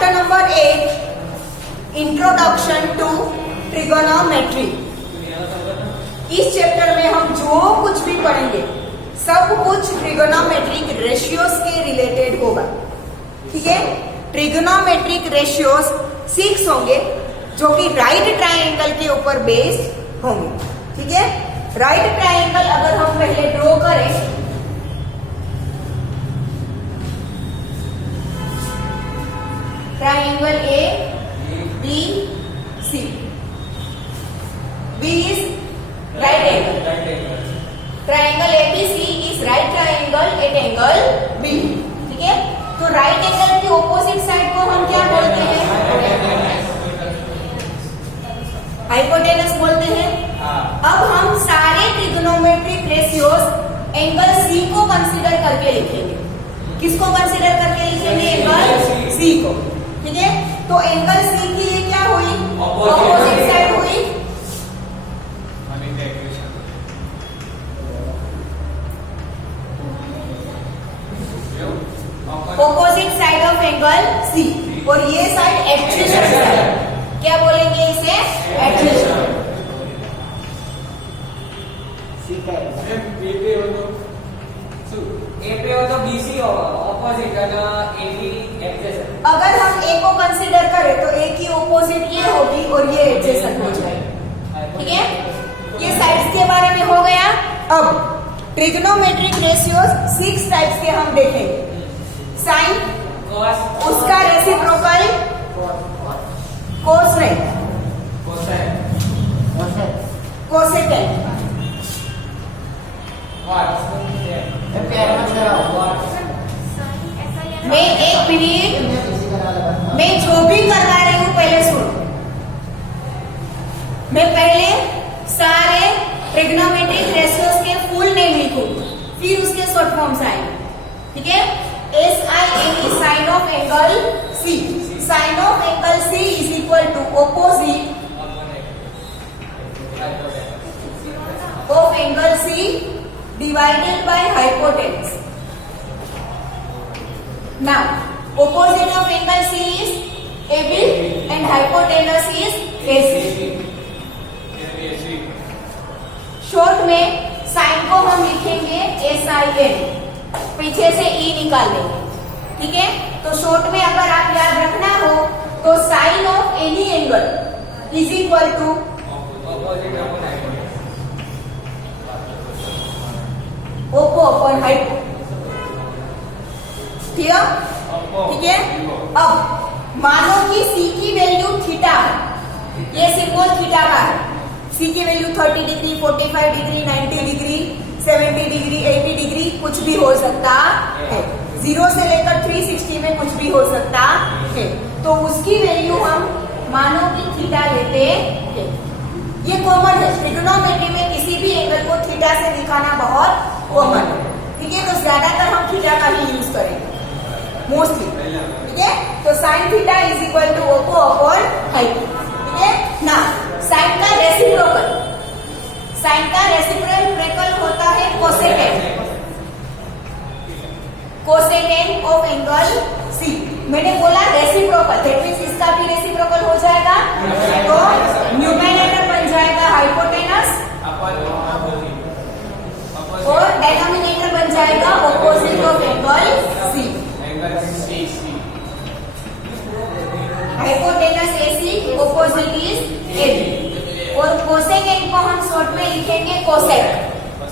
Chapter number 8 introduction to trigonometry. इस chapter में हम जो कुछ भी पढ़ेंगे सब कुछ ट्रिगोनोमेट्रिक रेशियोज के रिलेटेड होगा। ठीक है, ट्रिगोनोमेट्रिक रेशियोज 6 होंगे जो कि राइट ट्रायंगल के ऊपर बेस्ड होंगे। ठीक है, राइट ट्रायंगल अगर हम पहले ड्रॉ करें, triangle A B C, B is right angle, triangle A B C is right triangle at angle B. ठीक है, तो राइट एंगल के ऑपोजिट साइड को हम क्या बोलते हैं? हाइपोटेनस बोलते हैं। अब हम सारे ट्रिगोनोमेट्रिक रेशियोज एंगल सी को कंसीडर करके लिखेंगे। किसको कंसीडर करके लिखेंगे? एंगल सी को। ठीक है, तो एंगल सी की ये क्या हुई? ऑपोजिट साइड हुई। Opposite side of angle C, और ये साइड एडजेसेंट साइड, क्या बोलेंगे इसे? एडजेसेंट। अगर हम ए को कंसीडर करें तो ए की ऑपोजिट ये होगी और ये एडजेसेंट हो जाएगी। ठीक है, ये साइड्स के बारे में हो गया। अब ट्रिगोनोमेट्रिक रेशियोज 6 टाइप्स के हम देखेंगे। साइन, उसका रेसिप्रोकल, कोसेक, कोसेकेंट, मैं एक मिनट, मैं जो भी करवा रही हूँ पहले सुनो। मैं पहले सारे ट्रिगोनोमेट्रिक रेशियोज के फुल नेम लिखूं, फिर उसके शॉर्ट फॉर्म्स आएंगे। ठीक है, SIN sine of angle C, sine of angle C is equal to opposite of angle C divided by hypotenuse. Now, opposite of angle C is AB and hypotenuse is AC. Short में sign को हम लिखेंगे SIN, पीछे से E निकाल देंगे। ठीक है, तो शॉर्ट में अगर आप याद रखना हो तो sine of any angle is equal to oppo upon hypo. ठीक है, अब मानो कि सी की वैल्यू थीटा है, ये सिंबल थीटा का है। सी की value 30 degree, 45 degree, 90 degree, 70 degree, 80 degree कुछ भी हो सकता है। 0 से लेकर 360 में कुछ भी हो सकता है। तो उसकी वैल्यू हम मानो कि थीटा लेते हैं। ये कॉमन है, ट्रिगोनोमेट्री में किसी भी एंगल को थीटा से दिखाना बहुत कॉमन है। ठीक है, तो ज्यादातर हम थीटा का ही यूज करेंगे मोस्टली। ठीक है, तो sine theta is equal to oppo upon hypo. ठीक है ना, साइन का रेसिप्रोकल, साइन का रेसिप्रोकल होता है cosecant, cosecant of angle C. मैंने बोला रेसिप्रोकल, दैट मींस इसका भी रेसिप्रोकल हो जाएगा, तो न्यूमरेटर बन जाएगा हाइपोटेनस और डिनोमिनेटर बन जाएगा opposite of angle C. Hypotenuse AC, opposite is AB। और कोसेकेंट को हम शॉर्ट में लिखेंगे कोसेक।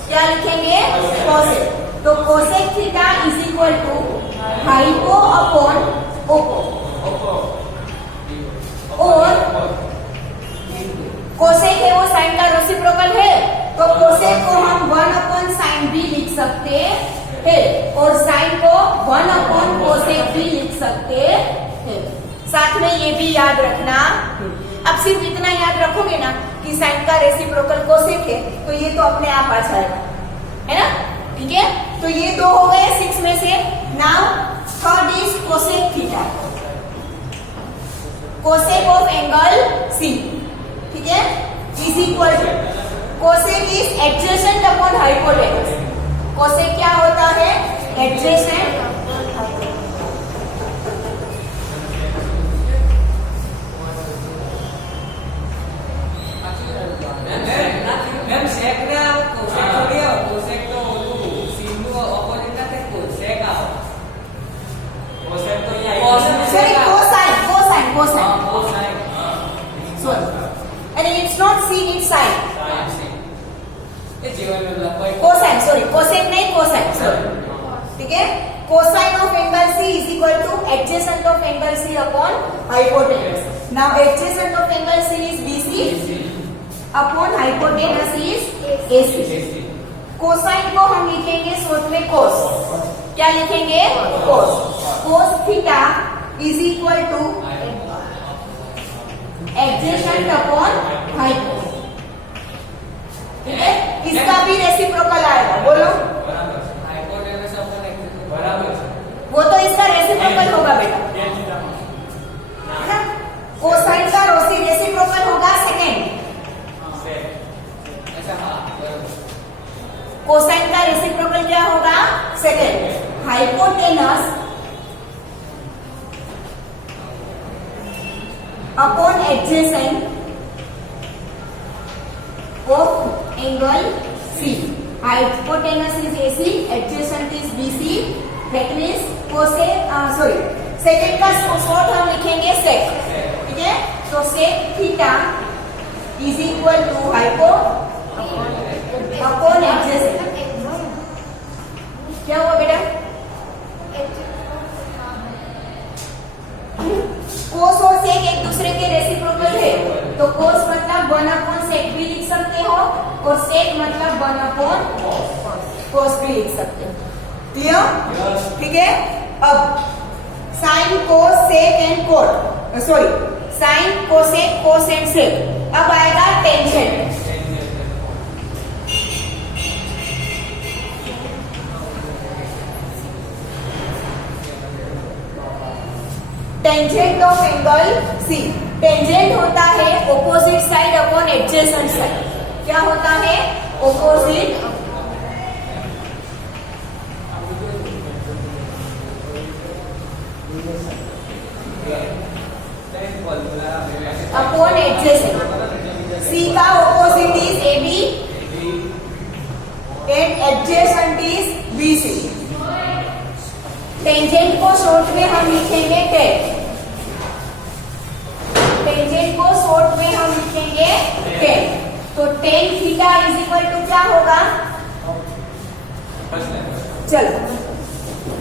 क्या लिखेंगे? कोसेक। तो cosec theta is equal to hypo upon oppo, और कोसेक है वो साइन का रेसिप्रोकल है, तो कोसेक को हम 1 अपॉन साइन भी लिख सकते हैं और साइन को 1 अपॉन कोसेक भी लिख सकते हैं। साथ में ये भी याद रखना, अब सिर्फ इतना याद रखोगे ना कि साइन का रेसिप्रोकल कोसेक है, तो ये तो अपने आप आ जाएगा, है ना? ठीक है, तो ये 2 हो गए 6 में से। Now third is cosec theta, cosec of angle C. ठीक है, is equal to cosec is adjacent upon hypotenuse. Cosec क्या होता है? एडजेसेंट कोसाइन, सॉरी कोसेक नहीं, कोसाइन, सॉरी, ठीक है। Cosine of angle C is equal to adjacent of angle C upon hypotenuse. Now adjacent of angle C is BC upon hypotenuse is AC. Cosine को हम लिखेंगे short में cos. क्या लिखेंगे? कोस। Cos theta is equal to adjacent upon hypotenuse, ठीक है। इसका भी रेसिप्रोकल आएगा, बोलो। वो तो इसका रेसिप्रोकल होगा बेटा, कोसाइन का रेसिप्रोकल होगा सेकेंड। कोसाइन का रेसिप्रोकल क्या होगा? Secant. Hypotenuse upon adjacent of angle C. Hypotenuse is AC, adjacent is BC, that means cosec, sorry secant का शॉर्ट हम लिखेंगे सेक, ठीक है। तो sec theta is equal to hypo upon adjacent. क्या हुआ बेटा? कोस और सेक एक दूसरे के रेसिप्रोकल है, तो कोस मतलब 1 अपॉन सेक भी लिख सकते हो और सेक मतलब 1 अपॉन कोस भी लिख सकते हो। क्लियर? ठीक है। अब sine cos sec and cot, sorry sine cosec cos and sec. अब आएगा tangent. Tangent of angle C. Tangent होता है opposite side upon adjacent side. क्या होता है? Opposite upon adjacent. सी का opposite is AB and adjacent is BC। Tangent को short में हम लिखेंगे टेन। टेंजेंट को शॉर्ट में हम लिखेंगे टेन। तो tan theta is equal to क्या होगा? चलो,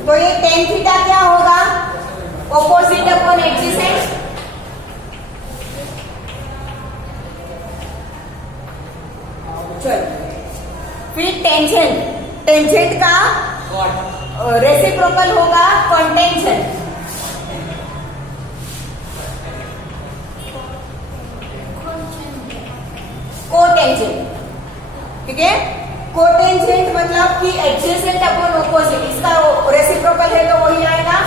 तो ये टेन थीटा क्या होगा? Opposite upon adjacent. चलो, फिर टेंजेंट। टेंजेंट का रेसिप्रोकल होगा कॉन्टेंजेंट। कोटेंजेंट, ठीक है। कोटेंजेंट मतलब कि एडजेसेंट अपॉन ऑपोजिट, इसका रेसिप्रोकल है तो वही आएगा।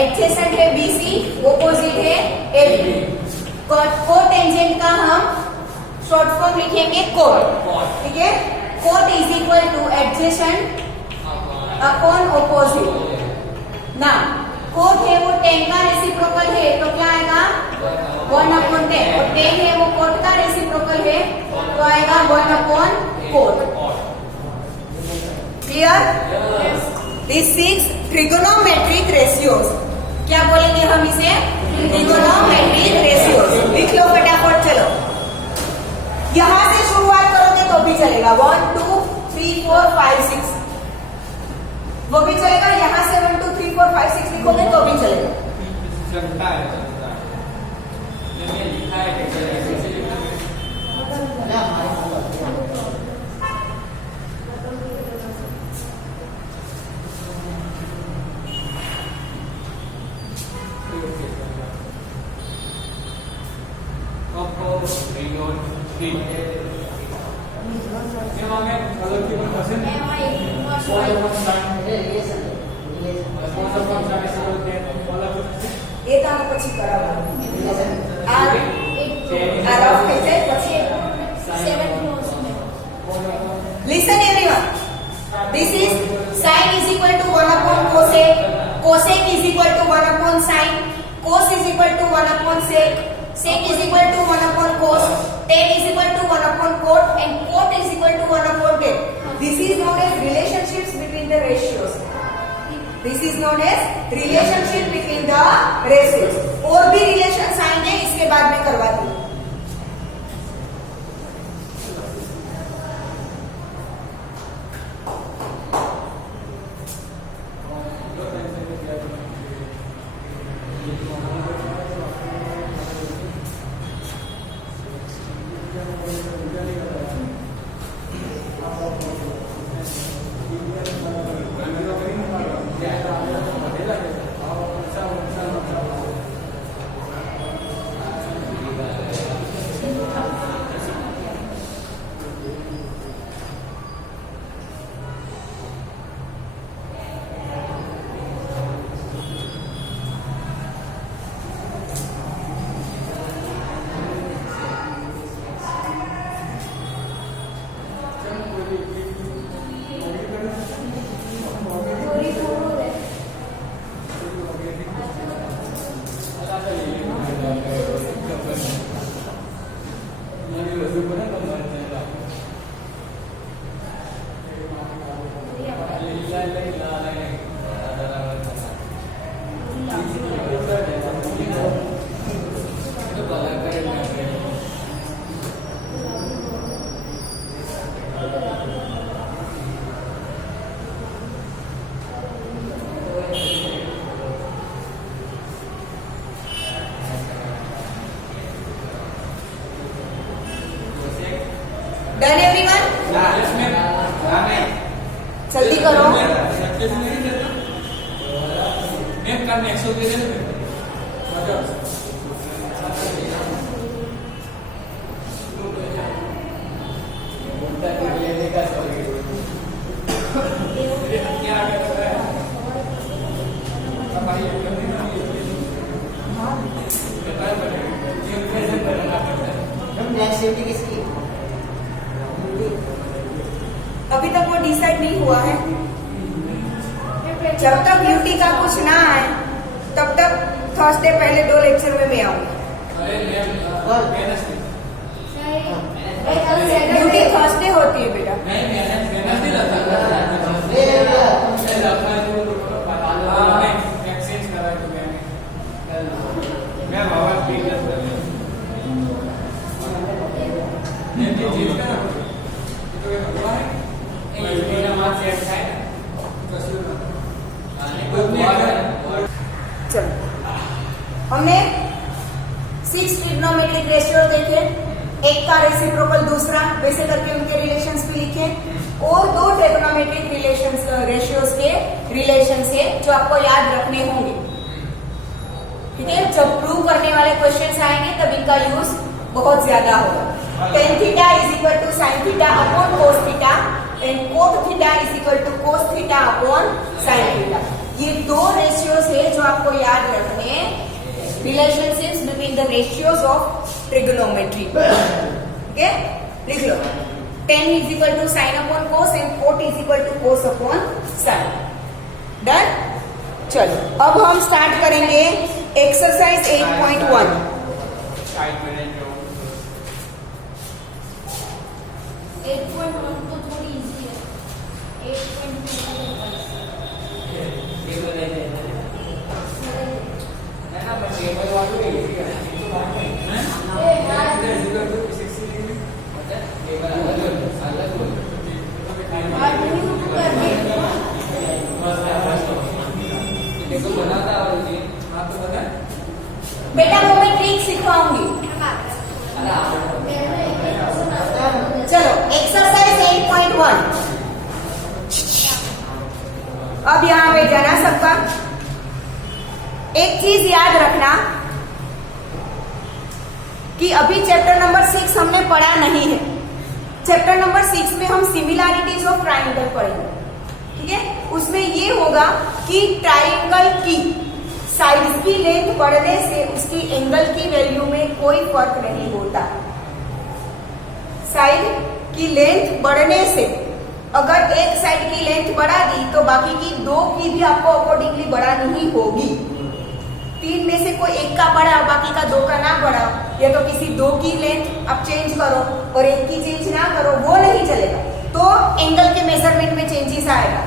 एडजेसेंट है BC, ऑपोजिट है AB। कोटेंजेंट का हम शॉर्ट फॉर्म लिखेंगे कोट, ठीक है। Cot is equal to adjacent upon opposite. ना कोट है वो टेन का रेसिप्रोकल है, तो क्या आएगा? 1 अपॉन 10। और 10 है वो कोट का रेसिप्रोकल है, तो आएगा 1 upon coat. Clear? This is trigonometric ratios. क्या बोलेंगे हम इसे? Trigonometric ratios. लिख लो फटाफट। चलो, यहां से शुरुआत करोगे तो भी चलेगा। 1 2 3 4 5 6 वो भी चलेगा। यहां से 1 2 3 4 5 6 लिखोगे तो भी चलेगा। એ તો આને પછી કરાવવાનું. આ રફ થઈ જાય પછી 7 Listen everyone. This is sin is equal to 1 upon cosec. Cosec is equal to 1 upon sin. Cos is equal to 1 upon sec. Sec is equal to 1 upon cos. cos, tan is equal to 1 upon cot and cot is equal to 1 upon tan. This is known as relationships between the ratios. This is known as relationship between the ratios. और भी relations आएंगे, इसके बाद में करवाती हूँ. Done everyone? Yes, ma'am. जल्दी करो. मैम कल नेक्स्ट हो गया अभी तक वो डिसाइड नहीं हुआ है. जब तक यूटी का कुछ ना आए तब तक थर्सडे पहले 2 लेक्चर में मैं आऊंगी. यूटी थर्सडे होती है बेटा. चलो, हमने 6 ट्रिग्नोमेट्रिक रेशियो देखे, एक का रेसिप्रोकल दूसरा, वैसे करके उनके रिलेशंस भी लिखे, और 2 ट्रिग्नोमेट्रिक रिलेशंस रेशियोज के रिलेशन से जो आपको याद रखने होंगे. ठीक है, जब प्रूव करने वाले क्वेश्चंस आएंगे तब इनका यूज बहुत ज्यादा होगा. tan theta is equal to sine theta upon cos theta and cot theta is equal to cos theta upon sine theta. ये 2 रेशियोज है जो आपको याद रखने, relationships between the ratios of trigonometry. ठीक है, लिख लो. tan is equal to sine upon cos and cot is equal to cos upon sine. Done. चलो, अब हम स्टार्ट करेंगे एक्सरसाइज 8.1. 8.1 तो थोड़ी इजी है. 8.2 बेटा वो मैं ट्रिक सिखवाऊंगी. चलो, एक्सरसाइज 8.1. अब यहां पे जाना सबका. एक चीज याद रखना कि अभी चैप्टर नंबर 6 हमने पढ़ा नहीं है. चैप्टर नंबर 6 में हम सिमिलैरिटीज ऑफ ट्राइंगल पढ़ेंगे. ठीक है, उसमें ये होगा कि ट्राइंगल की साइड्स की लेंथ बढ़ने से उसकी एंगल की वैल्यू में कोई फर्क नहीं होता. साइड की लेंथ बढ़ने से अगर एक साइड की लेंथ बढ़ा दी तो बाकी की 2 की भी आपको अकॉर्डिंगली बढ़ानी ही होगी. 3 में से कोई एक का बढ़ाओ, बाकी का 2 का ना बढ़ाओ, या तो किसी 2 की लेंथ आप चेंज करो और 1 की चेंज ना करो, वो नहीं चलेगा, तो एंगल के मेजरमेंट में चेंजेस आएगा।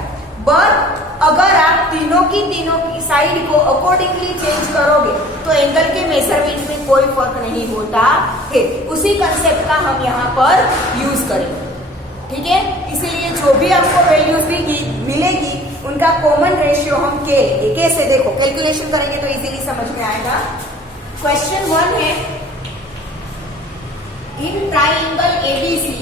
बट अगर आप तीनों की साइड को अकॉर्डिंगली चेंज करोगे तो एंगल के मेजरमेंट में कोई फर्क नहीं होता है। उसी कंसेप्ट का हम यहाँ पर यूज करेंगे, ठीक है। इसीलिए जो भी आपको वैल्यूज मिलेगी उनका कॉमन रेशियो हम के लेंगे। कैसे, देखो कैलकुलेशन करेंगे तो इजीली समझ में आएगा। क्वेश्चन 1 है, in triangle ABC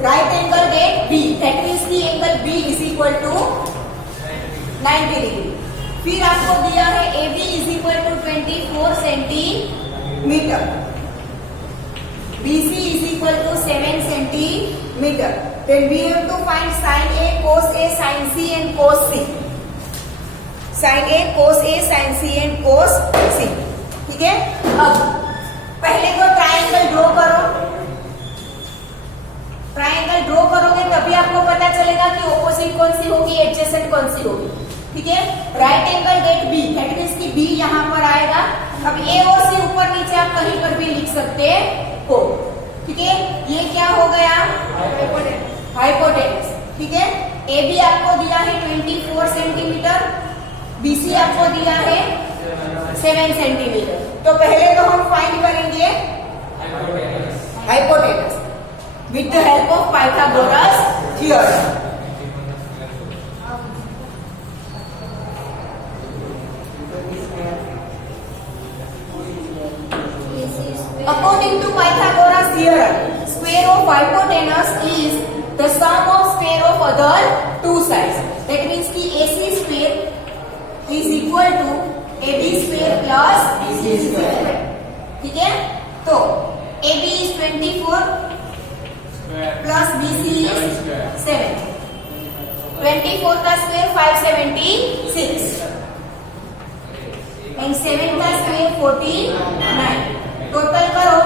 right angle get B, that means की angle B is equal to 90 degree. फिर आपको दिया है A B is equal to 24 centimetre, B C is equal to 7 centimetre. Then we have to find sine A, cos A, sine C and cos C, sine A, cos A, sine C and cos C, ठीक है। अब पहले तो triangle draw करो, triangle draw करोगे तभी आपको पता चलेगा कि ऑपोजिट कौन सी होगी, एडजेसेंट कौन सी होगी, ठीक है। Right angle get B, that means कि बी यहां पर आएगा। अब ए और सी ऊपर नीचे आप कहीं पर भी लिख सकते हो, ठीक है। ये क्या हो गया, हाइपोटेनस, ठीक है। ए बी आपको दिया है 24 सेंटीमीटर, बी सी आपको दिया है 7 सेंटीमीटर। तो पहले तो हम फाइंड करेंगे hypotenuse with the help of Pythagoras theorem. According to Pythagoras theorem, square of hypotenuse is the sum of square of other two sides. That means कि AC square is equal to AB square plus BC square. ठीक है, तो AB is 24 plus BC is 7, 24 का square 576 and 7 का square 49। Total करो,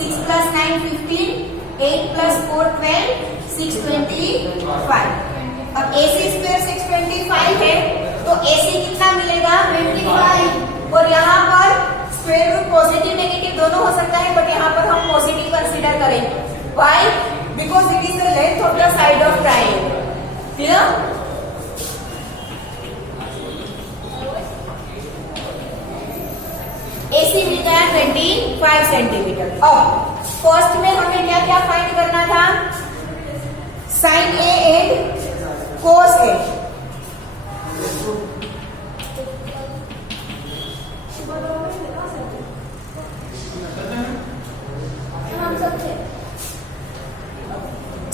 6 plus 9 15, 8 plus 4 12, 625। अब AC square 625 है तो AC कितना मिलेगा 25, और यहाँ पर स्क्वायर रूट पॉजिटिव नेगेटिव दोनों हो सकता है, बट यहाँ पर हम पॉजिटिव कंसीडर करेंगे। Why? Because it is the length of the side of triangle. Clear? AC मिल गया 25 सेंटीमीटर। अब फर्स्ट में हमें क्या क्या फाइंड करना था, साइन ए एंड कोस ए।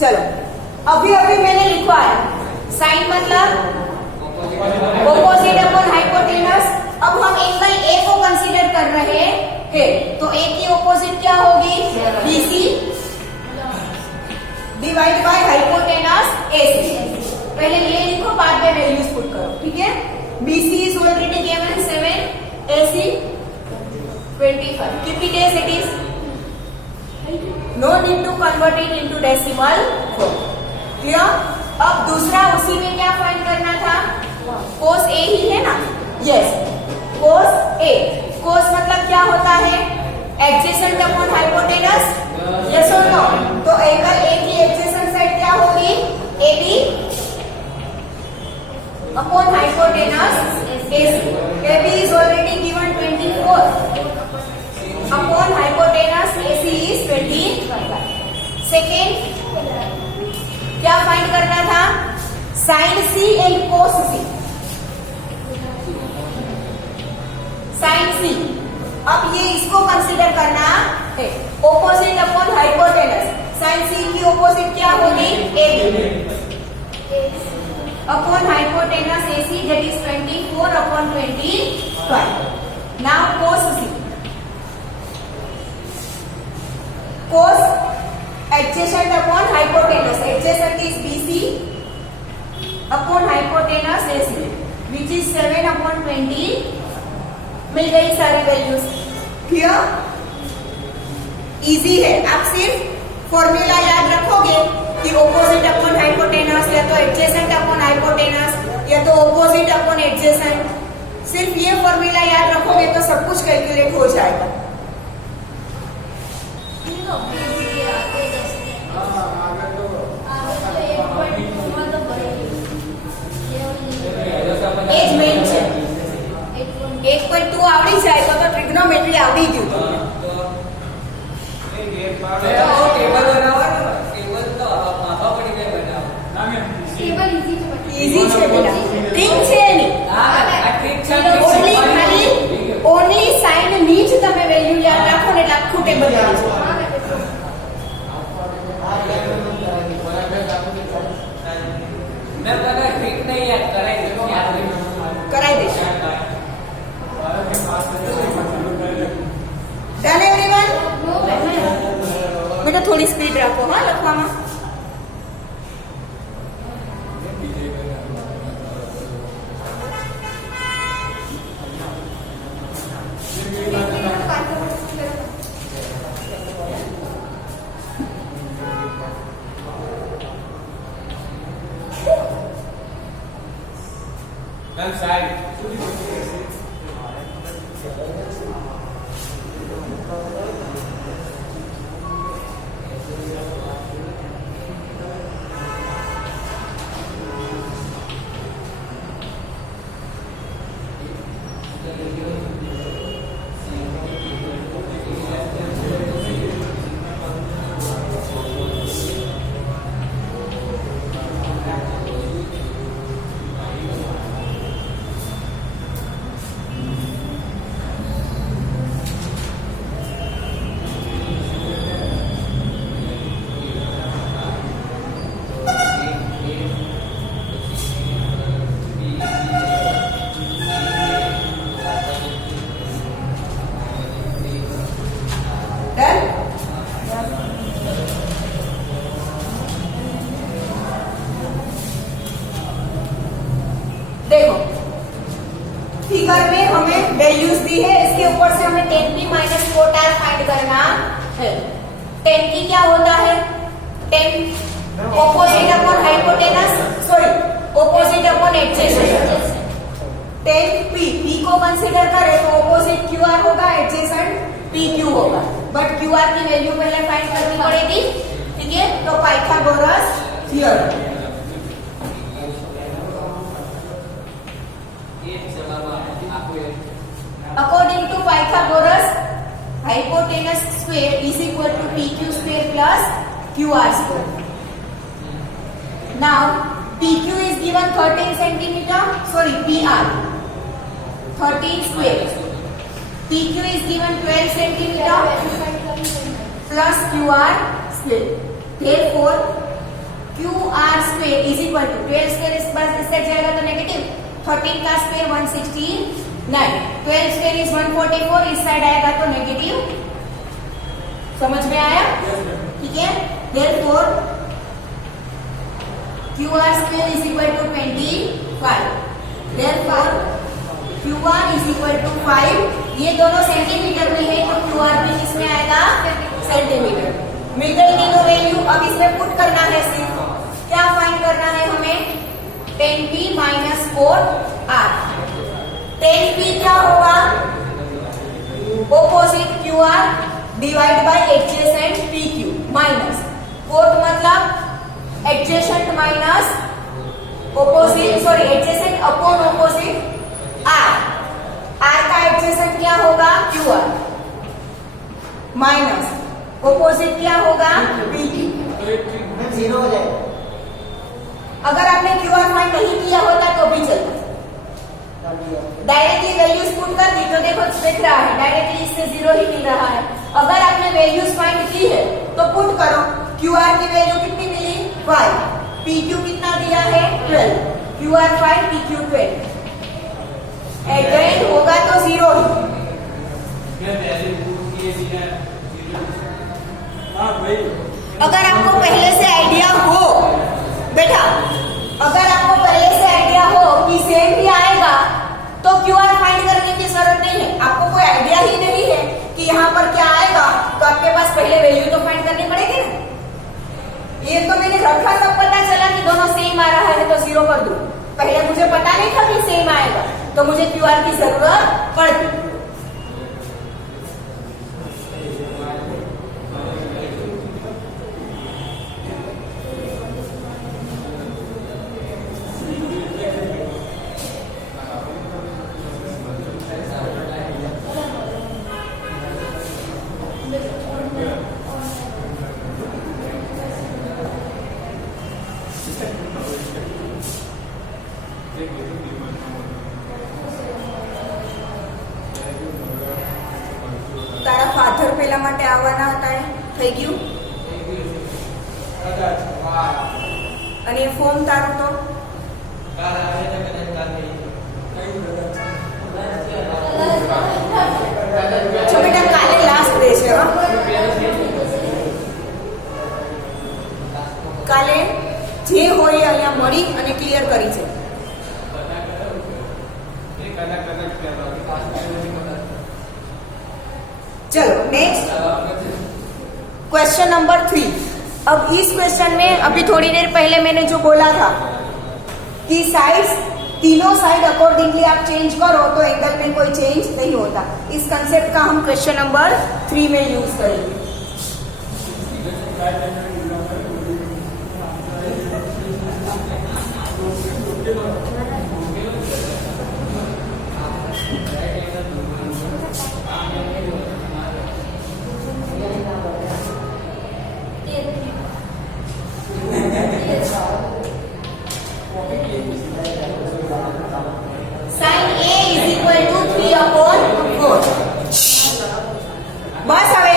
चलो, अभी अभी मैंने लिखा है साइन मतलब ऑपोजिट अपॉन हाइपोटेनस। अब हम एंगल ए को कंसीडर कर रहे हैं, तो ए की ऑपोजिट क्या होगी, BC divide by hypotenuse AC। पहले ये लिखो, बाद में वैल्यूज पुट करो, ठीक है। BC is already given 7, AC 25। Keep it as it is, no need to convert it into decimal form. Clear? अब दूसरा उसी में क्या फाइंड करना था, कोस ए ही है ना, यस, कोस ए। कोस मतलब क्या होता है, एडजेसेंट अपॉन हाइपोटेनस, यस और नो। तो एंगल ए की एडजेसेंट साइड क्या होगी, AB upon hypotenuse AC। AB is already given 24 upon hypotenuse AC is 25। Second क्या फाइंड करना था, sine C and cos C। Sine C, अब ये इसको कंसीडर करना है, opposite upon hypotenuse. Sine C की ऑपोजिट क्या होगी, AB upon hypotenuse AC, that is 24 upon 25। Now cos C, cos adjacent upon hypotenuse, adjacent is BC upon hypotenuse AC, which is 7 upon 20। मिल गई सारी वैल्यूज। क्लियर? इजी है, आप सिर्फ formula याद रखोगे कि ऑपोजिट अपॉन हाइपोटेनस, या तो एडजेसेंट अपॉन हाइपोटेनस, या तो ऑपोजिट अपॉन एडजेसेंट, सिर्फ ये फॉर्मूला याद रखोगे तो सब कुछ कैलकुलेट हो जाएगा। ये आगे 10 आगे तो 8.2 માં તો ભરેલી એ જ મેઇન છે। 8.2 આવડી જાય તો ટ્રિગ્નોમેટ્રી આવડી ગયું તમને। ટેબલ બનાવવાનું ટેબલ તો માથા પડી ગઈ બનાવ ના મેમ ટેબલ ઈઝી છે ઈઝી છે બેટા, ટ્રિક છે એની। આ ટ્રીક છે ઓનલી ખાલી ઓનલી સાઇન ની જ તમે વેલ્યુ યાદ રાખો ને એટલે આખું ટેબલ આવી જાય। મેં તને ટ્રીક નહીં યાદ કરાઈ દે યાદ કરાઈ દઈશ। Done everyone? બેટા થોડી સ્પીડ રાખો હા લખવામાં। Then side. देखो फिगर में हमें वैल्यूज दी है, इसके ऊपर से हमें 10p माइनस 4r फाइंड करना है। 10p क्या होता है? 10 opposite upon hypotenuse, sorry opposite upon adjacent. 10p p को कंसीडर करें तो ऑपोजिट qr होगा, एडजेसेंट pq होगा, बट qr की वैल्यू पहले फाइंड करनी पड़ेगी, ठीक है? तो Pythagoras theorem. According to Pythagoras, hypotenuse square is equal to PQ square plus QR square. Now, PQ is given 13 centimeter, sorry, PR, 13 square. PQ is given 12 centimeter plus QR square. Therefore, QR square is equal to 12 square इस बार इससे जाएगा तो negative, 13 का square 169, 12 square is 144, इस side आएगा तो negative. समझ में आया? ठीक है। Therefore, QR square is equal to 25. Therefore, QR is equal to 5। ये दोनों सेंटीमीटर में है तो QR भी किसमें आएगा? सेंटीमीटर। मिल गई तीनों वैल्यू। अब इसमें पुट करना है, सिर्फ क्या फाइंड करना है हमें? 10p minus 4r। 10p क्या होगा? Opposite qr divide by adjacent pq minus 4 मतलब adjacent minus opposite, sorry adjacent upon opposite r। r का एडजेसेंट क्या होगा? qr माइनस ऑपोजिट क्या होगा? pq। जीरो हो जाएगा। अगर आपने QR फाइंड नहीं किया होता तो भी चलता, डायरेक्टली वैल्यूज पुट कर दी तो देखो दिख रहा है डायरेक्टली इससे 0 ही मिल रहा है। अगर आपने वैल्यूज फाइंड की है तो पुट करो। QR की वैल्यू कितनी मिली? 5। PQ कितना दिया है? 12। QR 5, PQ 12। एड होगा तो 0 ही। अगर आपको पहले से आइडिया हो बेटा, अगर आपको पहले से आइडिया हो कि सेम भी आएगा तो QR फाइंड करने की जरूरत नहीं है। आपको कोई आइडिया ही नहीं है कि यहाँ पर क्या आएगा तो आपके पास पहले वैल्यू तो फाइंड करनी पड़ेगी ना। ये तो मैंने रखा तब पता चला कि दोनों सेम आ रहा है तो 0 कर दूं, पहले मुझे पता नहीं था कि सेम आएगा। तो मुझे QR की जरूरत पड़ती। તારા ફાધર પેલા માટે આવવાના હતા એ થઈ ગયું અને ફોર્મ તારું તો જો બેટા કાલે લાસ્ટ ડે છે હા કાલે જે હોય એ અહીંયા મળી અને ક્લિયર કરી છે चलो नेक्स्ट क्वेश्चन नंबर 3। अब इस क्वेश्चन में अभी थोड़ी देर पहले मैंने जो बोला था कि साइड्स तीनों साइड अकॉर्डिंगली आप चेंज करो तो एंगल में कोई चेंज नहीं होता। इस कंसेप्ट का हम क्वेश्चन नंबर 3 में यूज करेंगे। Sine A is equal to 3/4। बस હવે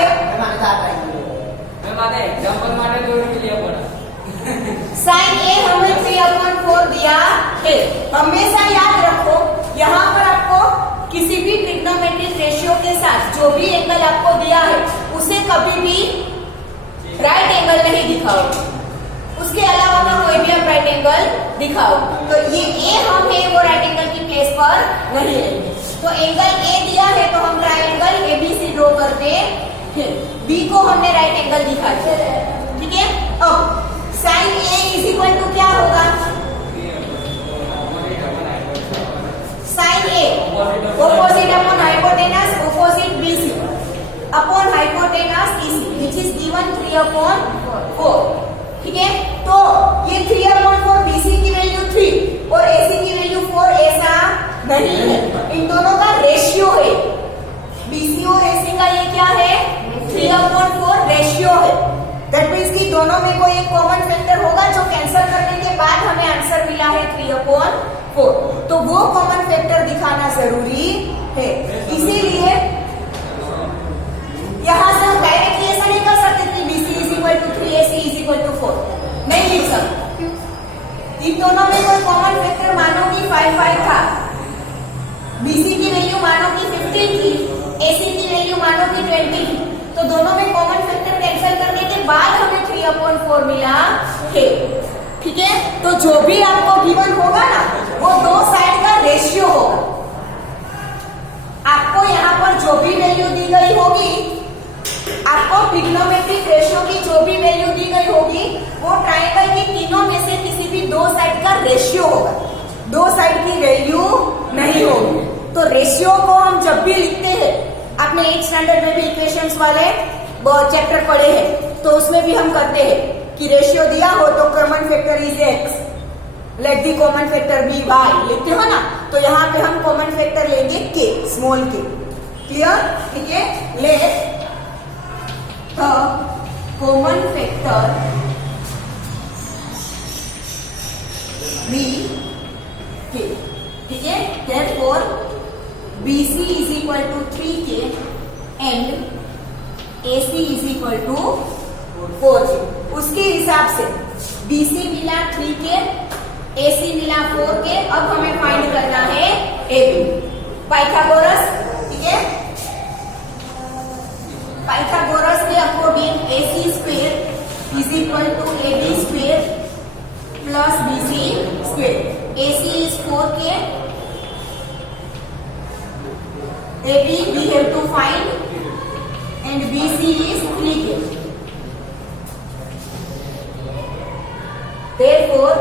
साइन A हमें 3/4 दिया है। हमेशा याद रखो यहाँ पर आपको किसी भी ट्रिग्नोमेट्रिक रेशियो के साथ जो भी एंगल आपको दिया है उसे कभी भी राइट एंगल नहीं दिखाओ, उसके अलावा में कोई भी आप राइट एंगल दिखाओ। तो ये ए हम है वो राइट एंगल की केस पर नहीं लेंगे। तो एंगल ए दिया है तो हम ट्रायंगल एबीसी ड्रॉ करते हैं, बी को हमने राइट एंगल दिखा दिया, ठीक है। अब sine A is equal to क्या होगा? Sine A opposite upon hypotenuse opposite BC upon hypotenuse AC which is given 3/4, ठीक है। तो ये 3/4 BC की वैल्यू 3 और AC की वैल्यू 4 ऐसा नहीं है, इन दोनों का रेशियो है। BC और AC का ये क्या है? 3/4 रेशियो है। दैट मीन्स कि दोनों में कोई एक कॉमन फैक्टर होगा जो कैंसिल करने के बाद हमें आंसर मिला है 3/4। तो वो कॉमन फैक्टर दिखाना जरूरी है। इसीलिए यहां से हम डायरेक्टली ऐसा नहीं कर सकते कि BC is equal to 3 AC is equal to 4 नहीं लिख सकते। इन दोनों में कोई कॉमन फैक्टर मानो कि 5 था, BC की वैल्यू मानो कि 15 थी, AC की वैल्यू मानो कि 20 थी, तो दोनों में कॉमन फैक्टर कैंसिल करने के बाद हमें 3/4 मिला है, ठीक है। तो जो भी आपको गिवन होगा ना वो दो साइड का रेशियो होगा। आपको यहाँ पर जो भी वैल्यू दी गई होगी, आपको ट्रिग्नोमेट्रिक रेशियो की जो भी वैल्यू दी गई होगी वो ट्रायंगल की तीनों में से किसी भी दो साइड का रेशियो होगा, दो साइड की वैल्यू नहीं होगी। तो रेशियो को हम जब भी लिखते हैं, आपने 8th स्टैंडर्ड में भी इक्वेशंस वाले चैप्टर पढ़े हैं, तो उसमें भी हम करते हैं कि रेशियो दिया हो तो common factor is x, let the common factor be y लिखते हो ना, तो यहाँ पे हम कॉमन फैक्टर लेंगे k, स्मॉल k, क्लियर, ठीक है। Let the common factor be k, ठीक है। Therefore BC is equal to 3k and AC is equal to 4k। उसके हिसाब से BC मिला 3k, AC मिला 4k। अब हमें फाइंड करना है AB, पाइथागोरस, ठीक है। पाइथागोरस के according AC square is equal to AB square plus BC square. AC is 4k, AB we have to find and BC is 3k. Therefore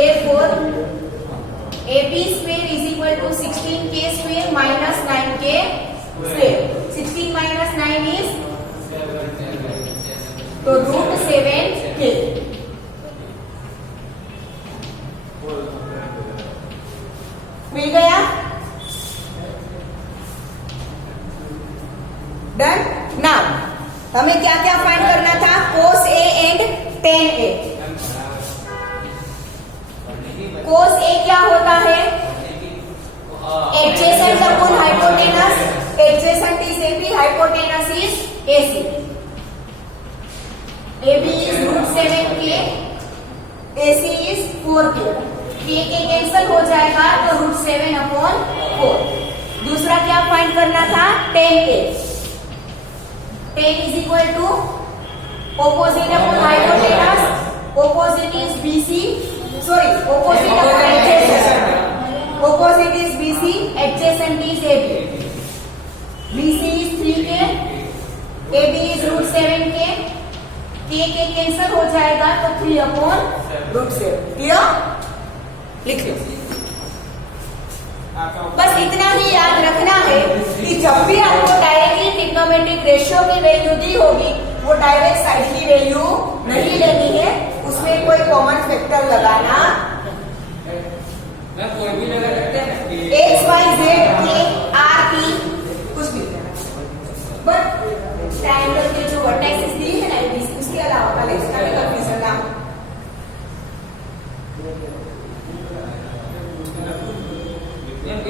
Therefore, AB square is equal to 16k square minus 9k square. 16 minus 9 is तो √7k. मिल गया? Done. Now हमें क्या क्या find करना था? cos A and tan A. cos A क्या होता है? Adjacent upon hypotenuse. Adjacent is AB, hypotenuse is AC. AB is √7k, AC is 4k. k cancel हो जाएगा तो √7 अपॉन 4. दूसरा क्या फाइंड करना था? tan A. tan is equal to opposite upon hypotenuse. Opposite is BC. Sorry, opposite upon adjacent. Opposite is BC, adjacent is AB. BC is 3k, AB is √7k. k cancel हो जाएगा तो 3 upon √7. Clear? लिख लो. बस इतना ही याद रखना है कि जब भी आपको डायरेक्टली ट्रिग्नोमेट्रिक रेशियो की वैल्यू दी होगी वो डायरेक्ट साइड की वैल्यू नहीं लेनी है, उसमें कोई कॉमन फैक्टर लगाना. कोई भी लगा सकते हैं x y z k r p कुछ भी. बट ट्रायंगल के जो वर्टेक्सेस दी है ना उसके अलावा वाले इसका भी कंफ्यूजन ना हो.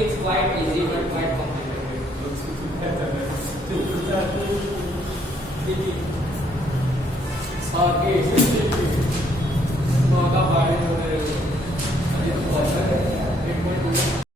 It's quite easy but quite complicated. Okay.